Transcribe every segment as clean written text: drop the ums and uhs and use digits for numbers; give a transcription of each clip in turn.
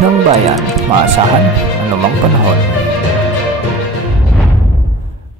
ng bayan, maasahan anumang panahon.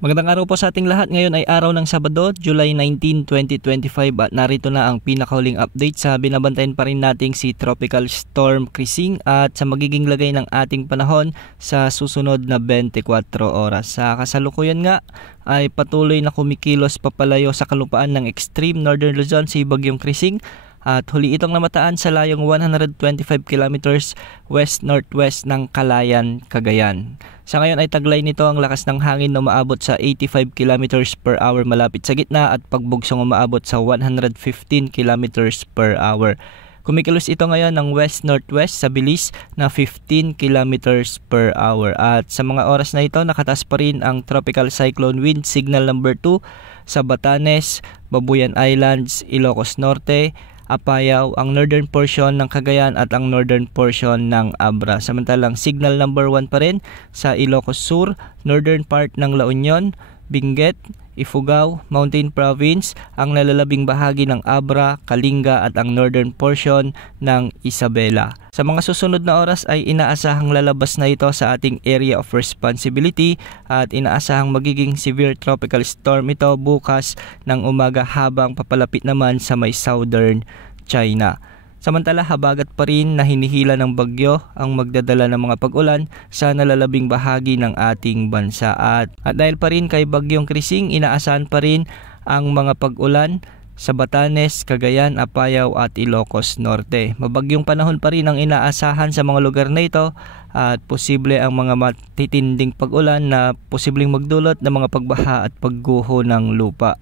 Magandang araw po sa ating lahat. Ngayon ay araw ng Sabado, July 19, 2025 at narito na ang pinakahuling update sa binabantayan pa rin nating si Tropical Storm Krising at sa magiging lagay ng ating panahon sa susunod na 24 oras. Sa kasalukuyan nga ay patuloy na kumikilos papalayo sa kalupaan ng extreme northern Luzon si Bagyong Krising. At huli itong namataan sa layong 125 kilometers west-northwest ng Calayan, Cagayan. Sa ngayon ay taglay nito ang lakas ng hangin na umaabot sa 85 kilometers per hour malapit sa gitna at pagbugsong umaabot sa 115 kilometers per hour. Kumikilos ito ngayon ng west-northwest sa bilis na 15 kilometers per hour. At sa mga oras na ito nakatas pa rin ang Tropical Cyclone Wind Signal number 2 sa Batanes, Babuyan Islands, Ilocos Norte, Apayao, ang northern portion ng Cagayan at ang northern portion ng Abra. Samantalang signal number 1 pa rin sa Ilocos Sur, northern part ng La Union, Benguet, Ifugao, Mountain Province, ang nalalabing bahagi ng Abra, Kalinga at ang northern portion ng Isabela. Sa mga susunod na oras ay inaasahang lalabas na ito sa ating area of responsibility at inaasahang magiging severe tropical storm ito bukas ng umaga habang papalapit naman sa may southern China. Samantala habagat pa rin na hinihila ng bagyo ang magdadala ng mga pag-ulan sa nalalabing bahagi ng ating bansa. At dahil pa rin kay Bagyong Krising, inaasahan pa rin ang mga pag-ulan sa Batanes, Cagayan, Apayao at Ilocos Norte. Mabagyong panahon pa rin ang inaasahan sa mga lugar na ito at posible ang mga matitinding pag-ulan na posibleng magdulot ng mga pagbaha at pagguho ng lupa.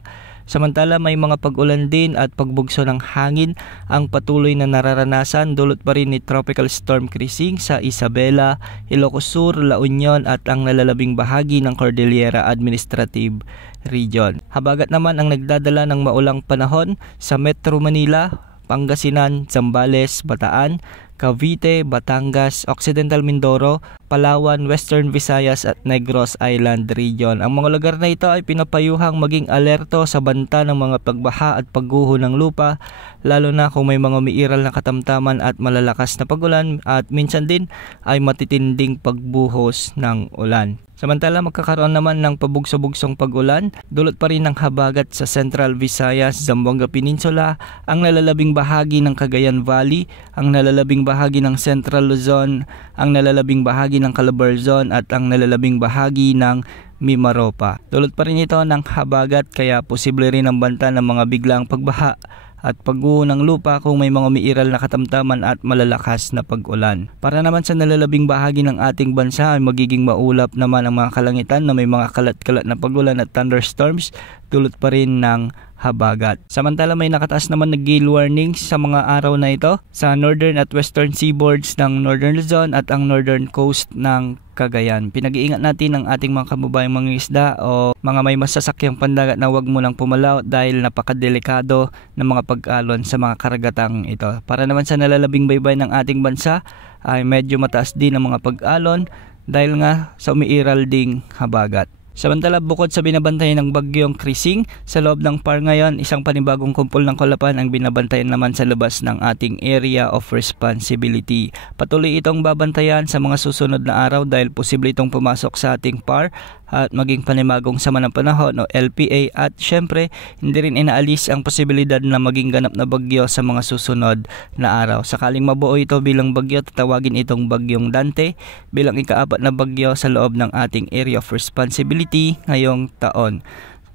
Samantala may mga pag-ulan din at pagbugso ng hangin ang patuloy na nararanasan dulot pa rin ni Tropical Storm Krising sa Isabela, Ilocos Sur, La Union at ang nalalabing bahagi ng Cordillera Administrative Region. Habagat naman ang nagdadala ng maulang panahon sa Metro Manila, Pangasinan, Zambales, Bataan, Cavite, Batangas, Occidental Mindoro, Palawan, Western Visayas at Negros Island Region. Ang mga lugar na ito ay pinapayuhang maging alerto sa banta ng mga pagbaha at pagguho ng lupa, lalo na kung may mga umiiral na katamtaman at malalakas na pagulan at minsan din ay matitinding pagbuhos ng ulan. Samantala magkakaroon naman ng pabugso-bugsong pag-ulan, dulot pa rin ng habagat sa Central Visayas, Zamboanga Peninsula, ang nalalabing bahagi ng Cagayan Valley, ang nalalabing bahagi ng Central Luzon, ang nalalabing bahagi ng Calabarzon at ang nalalabing bahagi ng Mimaropa. Dulot pa rin ito ng habagat kaya posible rin ang banta ng mga biglang pagbaha at pagguho ng lupa kung may mga umiiral na katamtaman at malalakas na pag-ulan. Para naman sa nalalabing bahagi ng ating bansa ay magiging maulap naman ang mga kalangitan na may mga kalat-kalat na pag-ulan at thunderstorms dulot pa rin ng habagat. Samantala may nakataas naman na gale warning sa mga araw na ito sa northern at western seaboards ng Northern Luzon at ang northern coast ng Cagayan. Pinag-iingat natin ang ating mga kababayang mga isda o mga may masasakyang pandagat na huwag mo lang pumalaw dahil napakadelikado ng mga pag-alon sa mga karagatang ito. Para naman sa nalalabing baybay ng ating bansa ay medyo mataas din ang mga pag-alon dahil nga sa umiiral ding habagat. Samantala bukod sa binabantayan ng Bagyong Krising, sa loob ng PAR ngayon, isang panibagong kumpol ng Kalapan ang binabantayan naman sa labas ng ating area of responsibility. Patuloy itong babantayan sa mga susunod na araw dahil posible itong pumasok sa ating PAR at maging panibagong sama ng panahon o LPA at syempre hindi rin inaalis ang posibilidad na maging ganap na bagyo sa mga susunod na araw. Sakaling mabuo ito bilang bagyo, tatawagin itong Bagyong Dante bilang ika-4 na bagyo sa loob ng ating area of responsibility ngayong taon.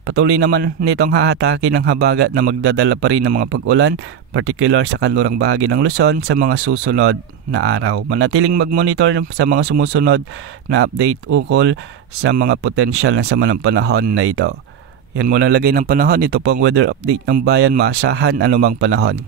Patuloy naman nitong hahatakin ng habagat na magdadala pa rin ng mga pag-ulan, particular sa kanlurang bahagi ng Luzon sa mga susunod na araw. Manatiling mag-monitor sa mga sumusunod na update ukol sa mga potensyal na sama ng panahon na ito. Yan muna lagay ng panahon. Ito po ang weather update ng bayan, maasahan anumang panahon.